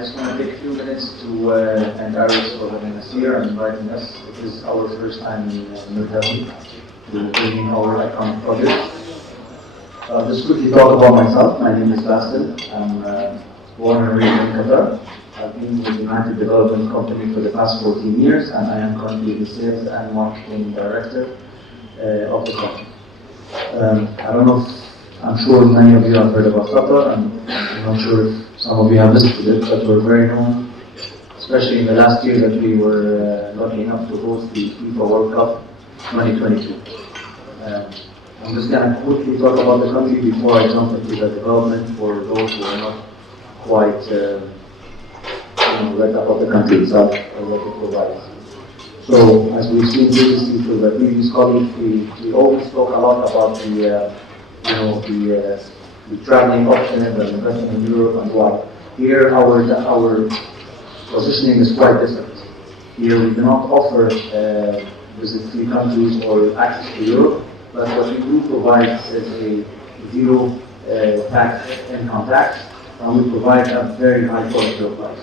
just want to take a few minutes to thank IREX for having us here and inviting us. It is our first time in New Delhi to bring our iconic project. I'll just quickly talk about myself. My name is Basil. I'm born and raised in Qatar. I've been with the United Development Company for the past 14 years, and I am currently the Sales and Marketing Director of the company. I don't know if, I'm sure many of you have heard about Qatar, and I'm not sure if some of you have visited it, but we're very known, especially in the last year that we were lucky enough to host the FIFA World Cup 2022. I'm just going to quickly talk about the country before I jump into the development for those who are not quite read about the country itself or what it provides. So, as we've seen previously through the previous colleagues, we always talk a lot about the traveling option and the investment in Europe and why. Here, our positioning is quite different. Here, we do not offer visit three countries or access to Europe, but what we do provide is a zero tax income tax, and we provide a very high quality of life.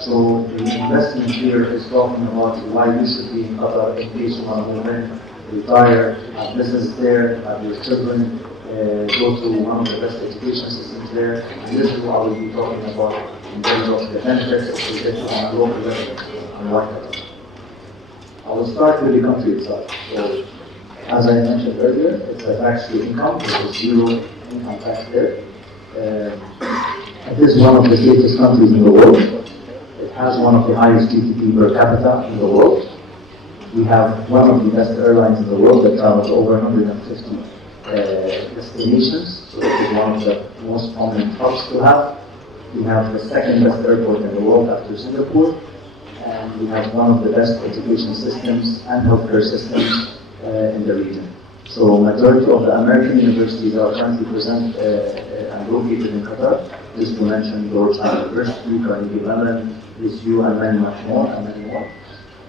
So the investment here is talking about why you should be in Qatar in case you want to move in, retire, have business there, have your children, go to one of the best education systems there. And this is what I will be talking about in terms of the benefits that we get on a local level and why Qatar. I will start with the country itself. So, as I mentioned earlier, it's a tax-free income, there is zero income tax there. It is one of the safest countries in the world. It has one of the highest GDP per capita in the world. We have one of the best airlines in the world that travels over 150 destinations, so it is one of the most prominent hubs to have. We have the second best airport in the world after Singapore, and we have one of the best education systems and healthcare systems in the region. So majority of the American universities are currently present and located in Qatar. Just to mention Georgetown University, Carnegie Mellon, ISU, and many much more, and many more.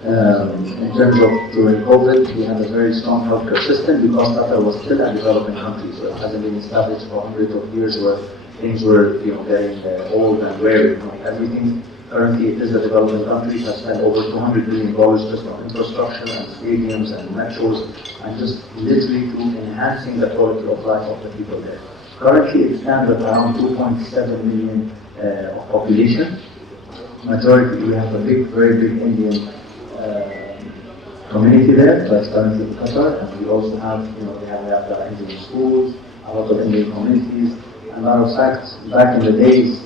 In terms of during COVID, we had a very strong healthcare system because Qatar was still a developing country, so it hasn't been established for hundreds of years where things were, getting old and rare. Everything currently it is a developing country. It has spent over $200 billion just on infrastructure and stadiums and metros, and just literally to enhancing the quality of life of the people there. Currently, it stands at around 2.7 million of population. Majority, we have a very big Indian community there, that's currently in Qatar, and we also have, we have the Indian schools, a lot of Indian communities. And matter of fact, back in the days,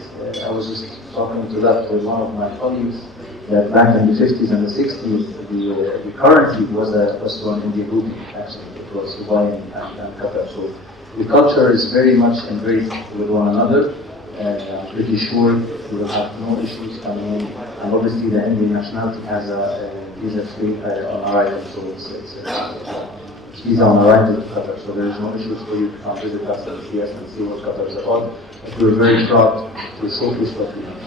I was just talking to that with one of my colleagues, that back in the 50s and the 60s, the currency was to an Indian rupee, actually. It was Dubai and Qatar. So the culture is very much embraced with one another. I'm pretty sure we will have no issues coming in. And obviously the Indian nationality has a visa-free on arrival, so it's visa on arrival to Qatar. So there is no issues for you to come visit us and see us and see what Qatar is about. But we're very proud to showcase what we have.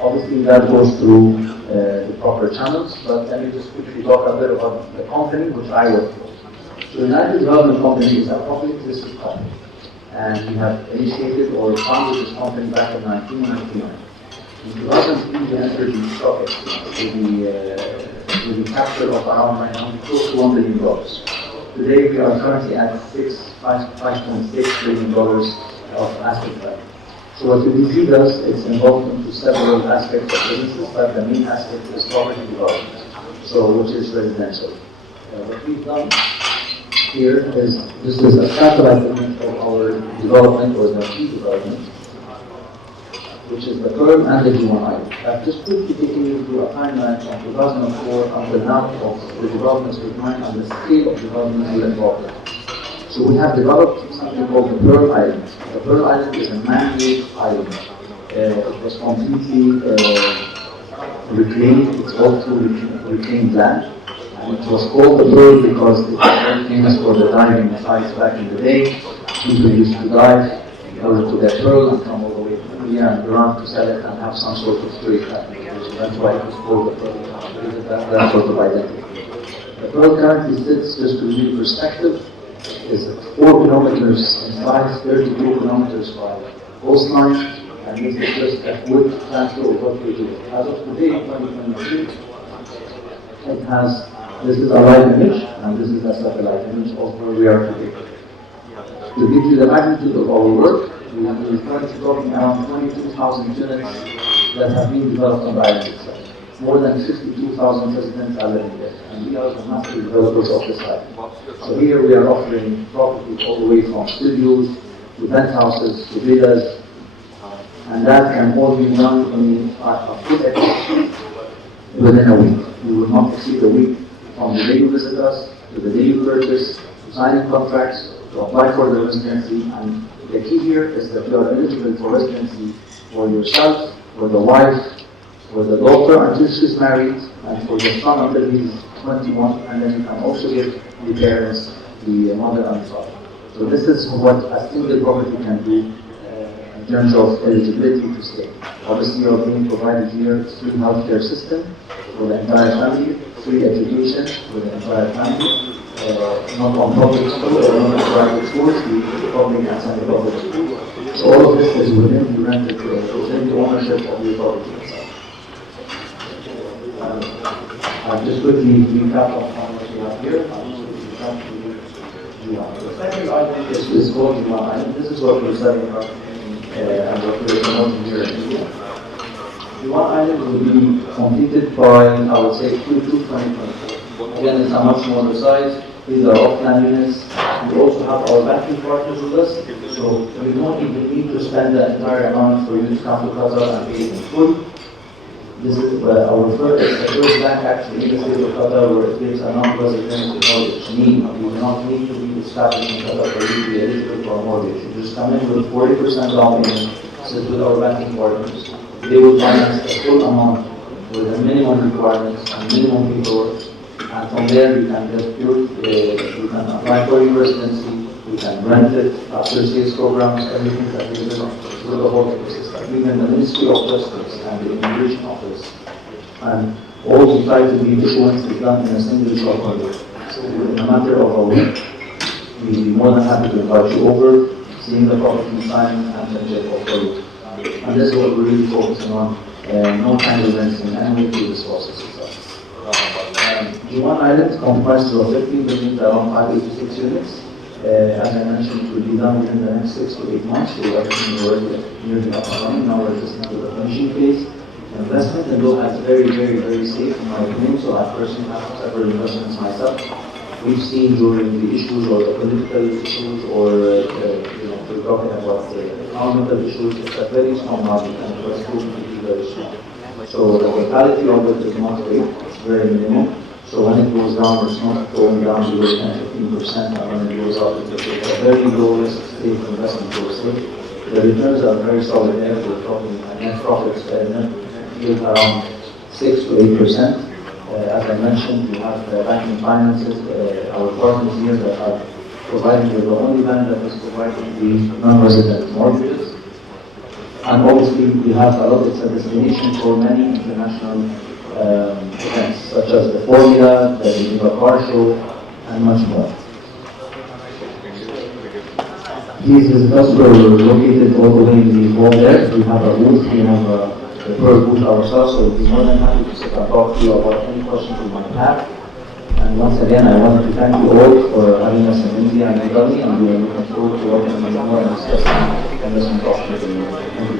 Obviously that goes through the proper channels, but let me just quickly talk a bit about the company which I work for. So United Development Company is a public listed company, and we have initiated or founded this company back in 1999. In 2003, we entered the stock exchange with the capital of around close to $1 billion. Today, we are currently at $5.6 billion of asset value. So what UDC does, it's involved into several aspects of businesses, but the main aspect is property development, so which is residential. What we've done here is, this is a satellite image of our development, or the key development, which is the Pearl and the Gewan Island. I've just quickly taken you through a timeline from 2004 until now of the developments we've done and the scale of development we're involved in. So we have developed something called the Pearl Island. The Pearl Island is a man-made island. It was completely reclaimed. It's all through reclaimed land. And it was called the Pearl because it was very famous for the diving sites back in the day. People used to dive in order to get pearl and come all the way to India and around to sell it and have some sort of trade happening. So that's why it was called the Pearl. That sort of identity. The Pearl currently sits, just to give you perspective, is 4 kilometers in size, 32 kilometers by coastline, And this is just a quick transfer of what we do. As of today, 2023, it has, this is a live image, and this is a satellite image of where we are today. To give you the magnitude of our work, we are currently talking around 22,000 units that have been developed on the island itself. More than 52,000 residents are living there, and we are the master developers of this island. So here we are offering property all the way from studios to penthouses to villas, and that can all be done in a full execution within a week. We will not exceed a week from the day you visit us to the day you purchase, to signing contracts, to apply for the residency, and the key here is that you are eligible for residency for yourself, for the wife, for the daughter until she's married, and for the son until he's 21, and then you can also give the parents, the mother and father. So this is what a single property can do in terms of eligibility to stay. Obviously, you are being provided here free healthcare system for the entire family, free education for the entire family, not on public schools or not on private schools, the public and semi-public schools. So all of this is within the rented, within the ownership of your property itself. I'll just quickly recap of how much we have here. The second item is called Gewan Island. This is what we're setting up and what we're promoting here in India. Gewan Island will be completed by, I would say, Q2 2024. Again, it's a much smaller size. These are off-plan units. We also have our banking partners with us, so we don't even need to spend the entire amount for you to come to Qatar and pay it in full. This is our first bank actually in the state of Qatar where it gives a non-resident mortgage. Meaning you do not need to be established in Qatar for you to be eligible for a mortgage. You just come in with 40% down payment, sit with our banking partners. They will finance the full amount with the minimum requirements and minimum paperwork. And from there you can just you can apply for your residency, you can rent it, after sales programs, everything that we do through the whole ecosystem. Even the Ministry of Justice and the Immigration Office. And all we try to do issuance is done in a single shop window. So in a matter of a week, we'll be more than happy to invite you over, seeing the property sign and then check for you. And this is what we're really focusing on, no kind of rents in any way through this process itself. Gewan Island comprises of 15 buildings around 586 units. As I mentioned, it will be done within the next 6 to 8 months, so everything is already nearly up and running. Now we're just into the finishing phase. Investment in Doha is very, very, very safe in my opinion, so I personally have several investments myself. We've seen during the issues or the political issues or we're talking about the economical issues, it's a very strong market and it was proven to be very strong. So the fatality of it is not great, it's very minimal. So when it goes down, it's not going down below 10-15%, and when it goes up, it's a very low risk safe investment for us. The returns are very solid there. We're talking net profits net yield around 6 to 8%. As I mentioned, we have banking finances, our partners here that are providing the only bank that is providing the non-resident mortgages. And obviously, we have a lot, it's a destination for many international events, such as the Formula, the Geneva Car Show, and much more. These visitors were located all the way in the hall there. We have a booth, we have the Pearl booth ourselves, so we'll be more than happy to sit and talk to you about any questions you might have. And once again, I wanted to thank you all for having us in India and Italy, and we are looking forward to working with you more and discussing investment opportunities. Thank you.